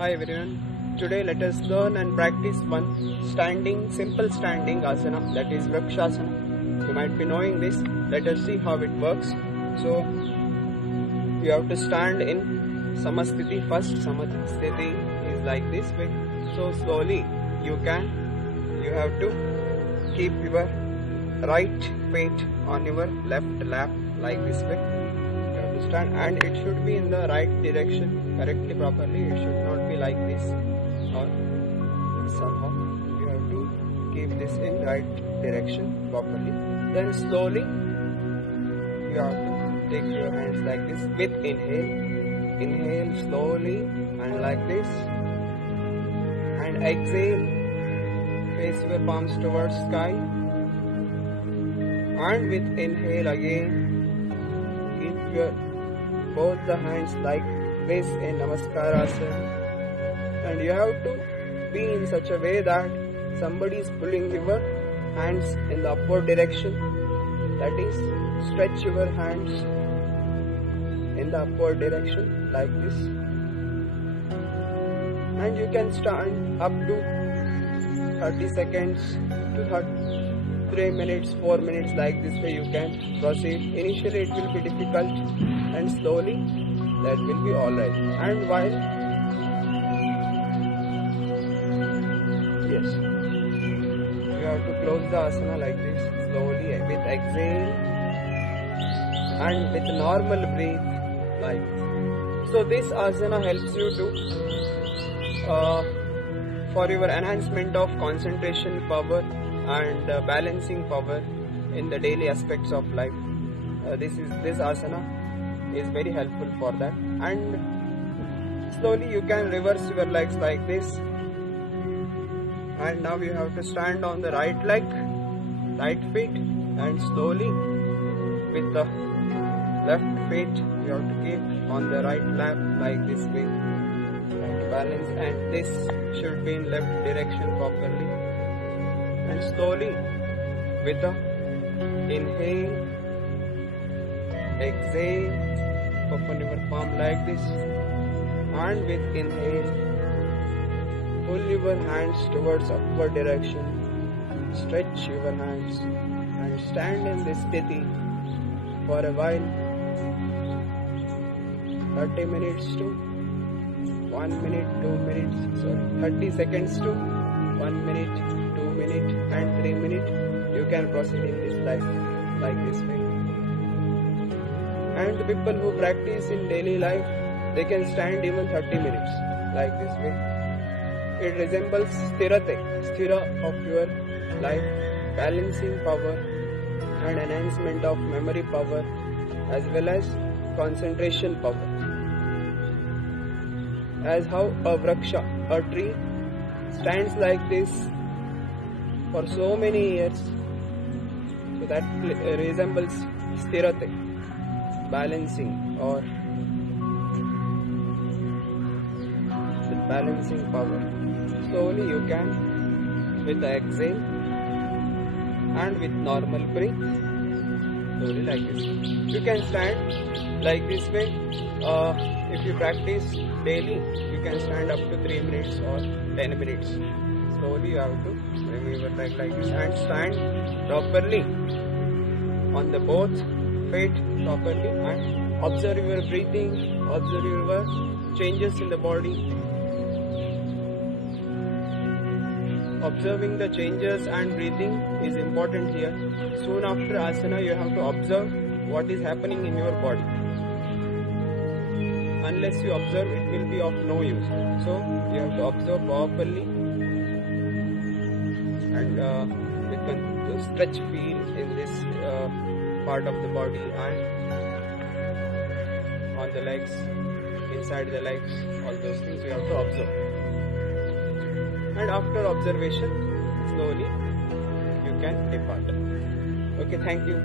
Hi everyone. Today let us learn and practice one simple standing asana, that is Vrikshasana. You might be knowing this. Let us see how it works. So you have to stand in Samasthiti first. Samasthiti is like this way. So slowly you have to keep your right feet on your left lap like this way. You have to stand and it should be in the right direction correctly, properly. It should not be like this or somehow. You have to keep this in right direction properly. Then slowly you have to take your hands like this with inhale slowly and like this, and exhale, face your palms towards sky, and with inhale again keep your both the hands like this in Namaskar-asana, and you have to be in such a way that somebody is pulling your hands in the upward direction, that is, stretch your hands in the upward direction like this, and you can stand up to 30 seconds to 3 minutes, 4 minutes, like this way you can proceed. Initially it will be difficult and slowly that will be alright. And while you have to close the asana like this slowly with exhale and with normal breathe like this. So this asana helps you to for your enhancement of concentration power and balancing power in the daily aspects of life. This asana is very helpful for that. And slowly you can reverse your legs like this, and now you have to stand on the right leg, right feet, and slowly with the left feet you have to keep on the right lap like this way. You have to balance, and this should be in left direction properly. And slowly with the inhale, exhale, open your palm like this, and with inhale pull your hands towards upward direction, stretch your hands and stand in this sthiti for a while, 30 minutes to 1 minute, 2 minutes, 30 seconds to 1 minute, 2 minutes and 3 minutes. You can proceed in this life like this way. And the people who practice in daily life, they can stand even 30 minutes like this way. It resembles sthira of your life, balancing power and enhancement of memory power as well as concentration power. As how a vriksha, a tree, stands like this for so many years, so that resembles sthirate, balancing or with balancing power. Slowly you can, with the exhale and with normal breath, slowly like this. You can stand like this way. If you practice daily, you can stand up to 3 minutes or 10 minutes. Slowly you have to remove your leg like this and stand properly on the both feet properly, and observe your breathing, observe your changes in the body. Observing the changes and breathing is important here. Soon after asana, you have to observe what is happening in your body. Unless you observe, it will be of no use. So you have to observe properly and with the stretch feel in this part of the body and on the legs, inside the legs, all those things you have to observe. And after observation, slowly you can depart. Okay, thank you.